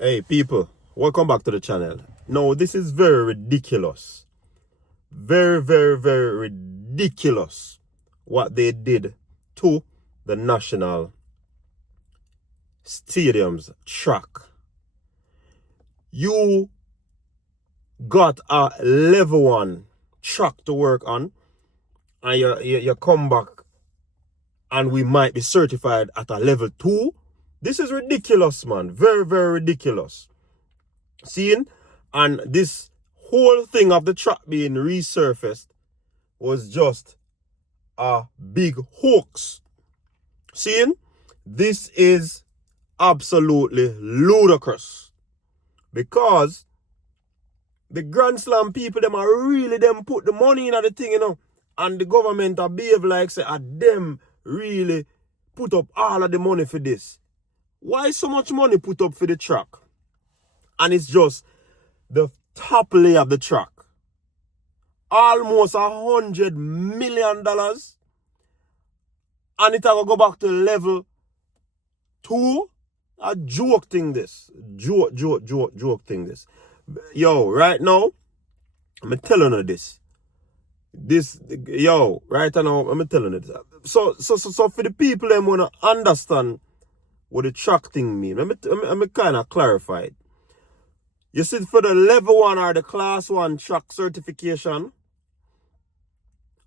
Hey people, welcome back to the channel. Now this is very ridiculous. Very ridiculous what they did to the National Stadium's track. You got a level 1 track to work on and you come back and we might be certified at a level 2. This is ridiculous, man. Very ridiculous. Seeing? And this whole thing of the track being resurfaced was just a big hoax. Seeing? This is absolutely ludicrous. Because the Grand Slam people, them are really them put the money in the thing, you know. And the government are behave like say, them really put up all of the money for this. Why so much money put up for the track? And it's just the top layer of the track. Almost $100 million. And it will go back to level 2. A joke thing this. Joke thing this. Yo, right now, I'm telling you this. Right now, I'm telling you this. So for the people that want to understand what the track thing mean, let me kind of clarify it. You see, for the level 1 or the class 1 track certification,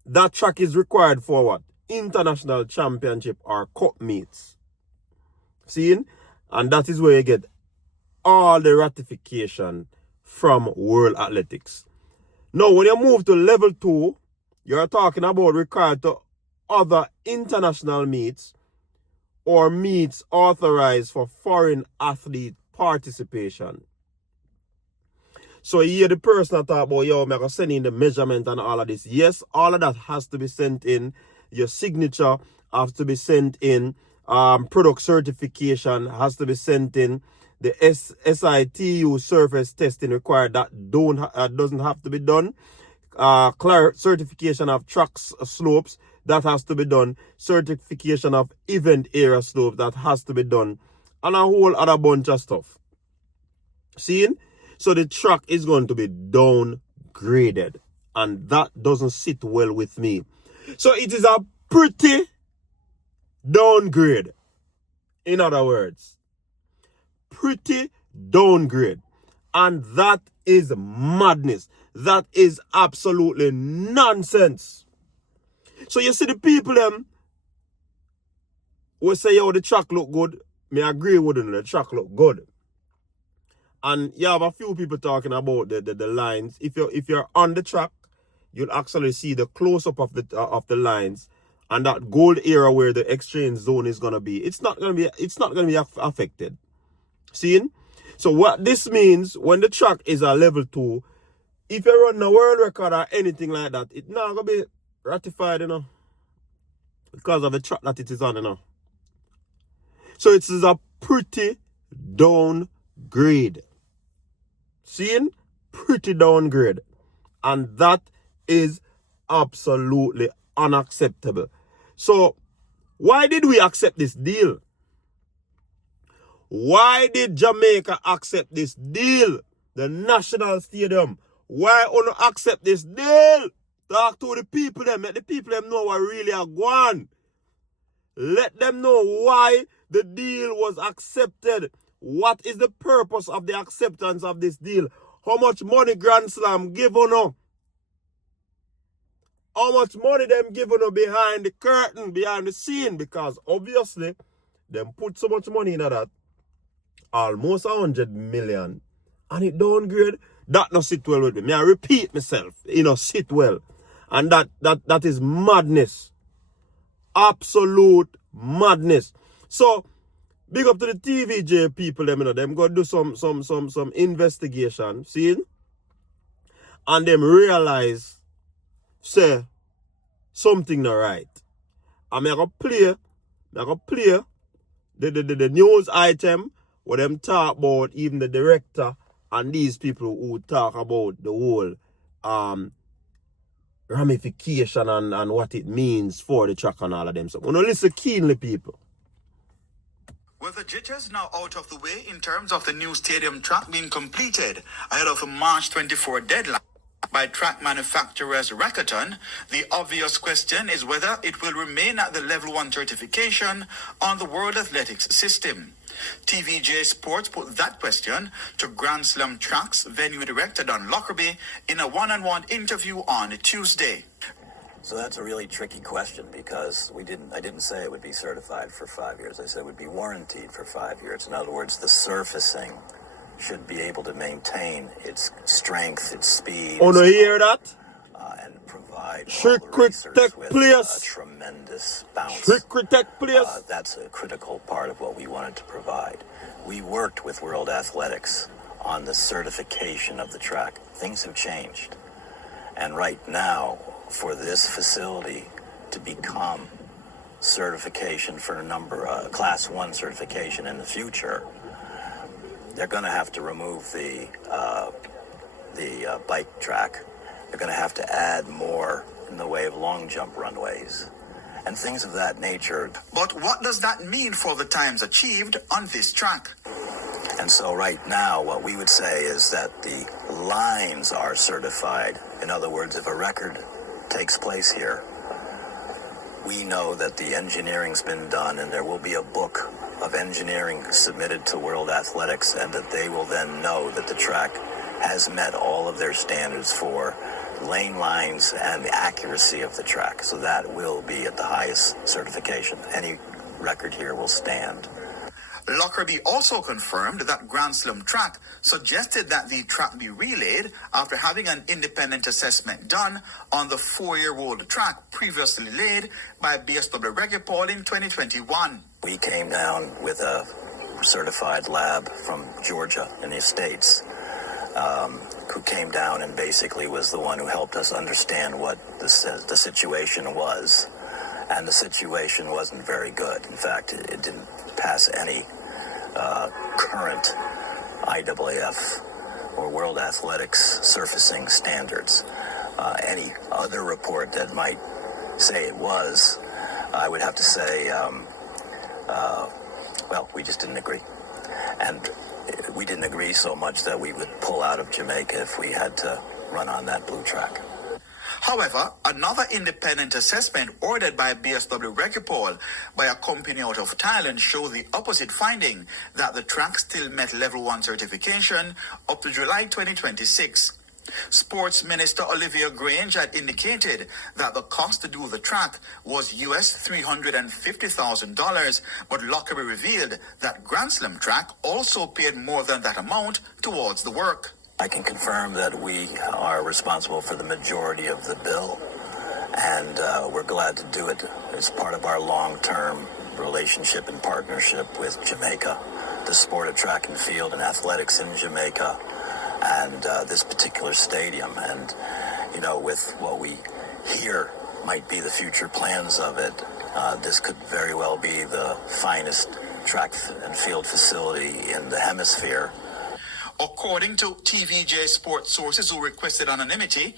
that track is required for what? International championship or cup meets. Seeing? And that is where you get all the ratification from World Athletics. Now, when you move to level 2, you're talking about required to other international meets or meets authorized for foreign athlete participation. So you hear the person talk about, I'm going to send in the measurement and all of this. Yes, all of that has to be sent in. Your signature has to be sent in. Product certification has to be sent in. The SITU surface testing required that doesn't have to be done. Certification of track slopes, that has to be done. Certification of event area slope, that has to be done. And a whole other bunch of stuff. Seeing? So the track is going to be downgraded. And that doesn't sit well with me. So it is a pretty downgrade. In other words. Pretty downgrade. And that is madness. That is absolutely nonsense. So you see the people them will say, the track look good. Me agree with them, the track look good. And you have a few people talking about the lines. If you're on the track, you'll actually see the close-up of the lines and that gold area where the exchange zone is gonna be. It's not gonna be affected. Seeing? So what this means, when the track is a level 2, if you run a world record or anything like that, it's not gonna be ratified, because of the track that it is on, So it is a pretty downgrade. Seeing? Pretty downgrade. And that is absolutely unacceptable. So, why did we accept this deal? Why did Jamaica accept this deal? The National Stadium. Why don't accept this deal? Talk to the people them. Let the people them know what really are going. Let them know why the deal was accepted. What is the purpose of the acceptance of this deal? How much money Grand Slam give on? How much money them give on behind the curtain, behind the scene? Because obviously, them put so much money into that. Almost $100 million. And it downgrade. That not sit well with me. I repeat myself. Sit well. And that is madness. Absolute madness. So, big up to the TVJ people, them go do some investigation, see? And them realize, say, something not right. And I'm going to play the news item where them talk about even the director and these people who talk about the whole ramification and what it means for the track and all of them. So, listen keenly, people. With the jitters now out of the way in terms of the new stadium track being completed ahead of the March 24 deadline by track manufacturers Rakuten, the obvious question is whether it will remain at the Level 1 certification on the World Athletics system. TVJ Sports put that question to Grand Slam Track's venue director Don Lockerbie in a one-on-one interview on Tuesday. So that's a really tricky question because I didn't say it would be certified for 5 years. I said it would be warranted for 5 years. In other words, the surfacing should be able to maintain its strength, its speed. Oh, no, hear that? And provide Tech with place. a tremendous bounce. Tech place. That's a critical part of what we wanted to provide. We worked with World Athletics on the certification of the track. Things have changed. And right now, for this facility to become certification for Class 1 certification in the future, they're going to have to remove the bike track. They're going to have to add more in the way of long jump runways and things of that nature. But what does that mean for the times achieved on this track? And so right now, what we would say is that the lines are certified. In other words, if a record takes place here, we know that the engineering's been done and there will be a book of engineering submitted to World Athletics, and that they will then know that the track has met all of their standards for lane lines and the accuracy of the track. So that will be at the highest certification. Any record here will stand. Lockerbie also confirmed that Grand Slam Track suggested that the track be relayed after having an independent assessment done on the 4-year-old track previously laid by BSW Regipol in 2021. We came down with a certified lab from Georgia in the States, who came down and basically was the one who helped us understand what the situation was. And the situation wasn't very good. In fact, it didn't pass any current IAAF or World Athletics surfacing standards. Any other report that might say it was, I would have to say, well, we just didn't agree. And we didn't agree so much that we would pull out of Jamaica if we had to run on that blue track. However, another independent assessment ordered by BSW Regipol by a company out of Thailand showed the opposite finding, that the track still met Level 1 certification up to July 2026. Sports Minister Olivia Grange had indicated that the cost to do the track was US $350,000, but Lockerbie revealed that Grand Slam Track also paid more than that amount towards the work. I can confirm that we are responsible for the majority of the bill, and we're glad to do it as part of our long-term relationship and partnership with Jamaica, the sport of track and field and athletics in Jamaica, and this particular stadium. And, you know, with what we hear might be the future plans of it, this could very well be the finest track and field facility in the hemisphere. According to TVJ Sports sources who requested anonymity,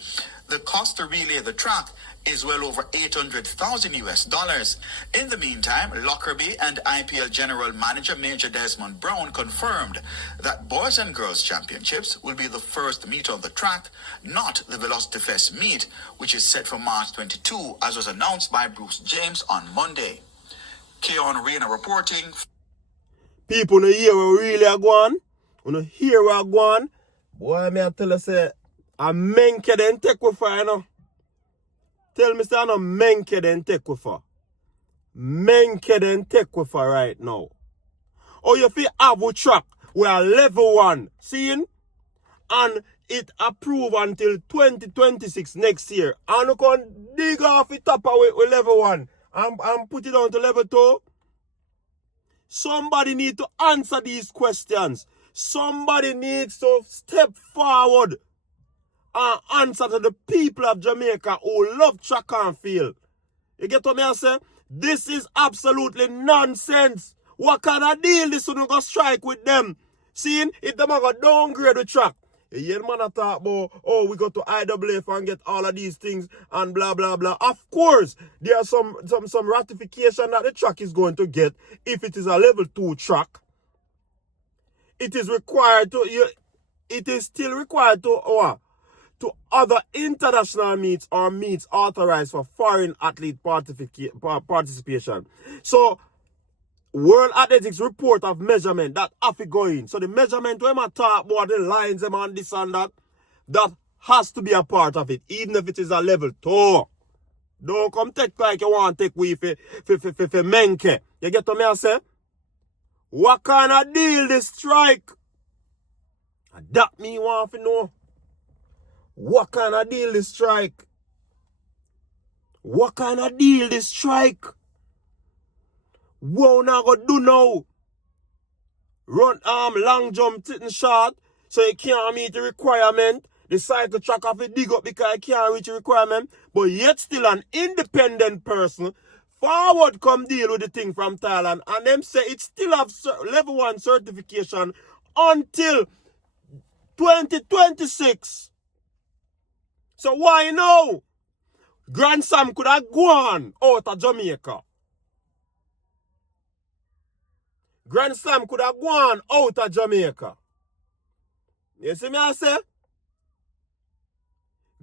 the cost to relay the track is well over $800,000. In the meantime, Lockerbie and IPL General Manager Major Desmond Brown confirmed that Boys and Girls Championships will be the first meet on the track, not the Velocity Fest meet, which is set for March 22, as was announced by Bruce James on Monday. Keon Reina reporting. People no hear what really are going. You know, hear what going. Boy, me I tell you, say, a menke den take with her, you know. Tell me, say, I know menke den take with her. Menke den take with her right now. Or you feel have a track, we are level 1, seeing? And it approved until 2026 next year. And you can dig off the top away with level 1 and put it down to level 2. Somebody need to answer these questions. Somebody needs to step forward and answer to the people of Jamaica who love track and field. You get what I say? This is absolutely nonsense. What kind of deal this one go strike with them? Seeing if them are going to downgrade the track, You hear the man a talk about, oh, we go to IAAF and get all of these things and blah, blah, blah. Of course, there are some ratification that the track is going to get if it is a level 2 track. It is required to, it is still required to other international meets or meets authorized for foreign athlete participation. So, World Athletics report of measurement that have to go in. So the measurement when I talk about the lines them and this and that has to be a part of it, even if it is a level 2. Don't come take like you want to take we for menke. You get what I say? What kind of deal this strike? And that me want to know. What kind of deal this strike? What kind of deal this strike? What now go do now? Run long jump sitting short so you can't meet the requirement. The cycle track have to dig up because you can't reach the requirement. But yet still an independent person forward come deal with the thing from Thailand and them say it still have level 1 certification until 2026. So why now? Grand Sam could have gone out of Jamaica. Grand Slam could have gone out of Jamaica. You see me I say?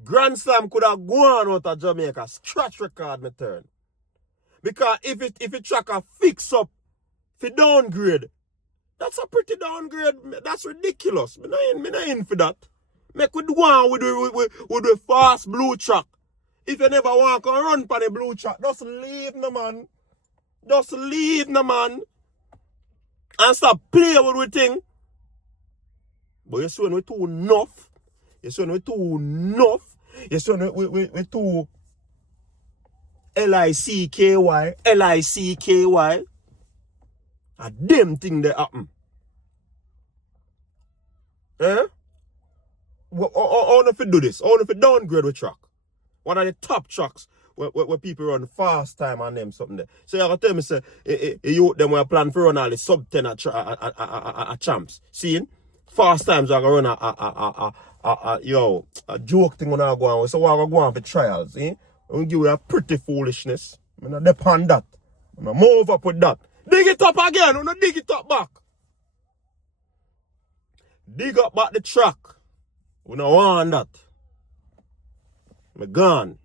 Grand Slam could have gone out of Jamaica. Scratch record me turn. Because if it track a fix up for downgrade, that's a pretty downgrade. That's ridiculous. Me not in for that. Make we go on with the fast blue track. If you never want to run for the blue track, just leave no man. Just leave no man. And stop playing with the thing. But you see when we too enough. You see when we too enough. You see when we too L-I-C-K-Y. L-I-C-K-Y. A damn thing that happen. Eh? How if you do this? How if you downgrade with track? One of the top tracks where people run fast time and them something there. So you gotta tell me, say, you them will plan for run all the sub 10 a champs. See? Fast times you gonna run a joke thing when I go on. So we are going for trials, eh? I'm gonna give you a pretty foolishness. I'm not depend that. I'm gonna move up with that. Dig it up again, I'm gonna dig it up back. Dig up back the track. We don't want that. I'm gone.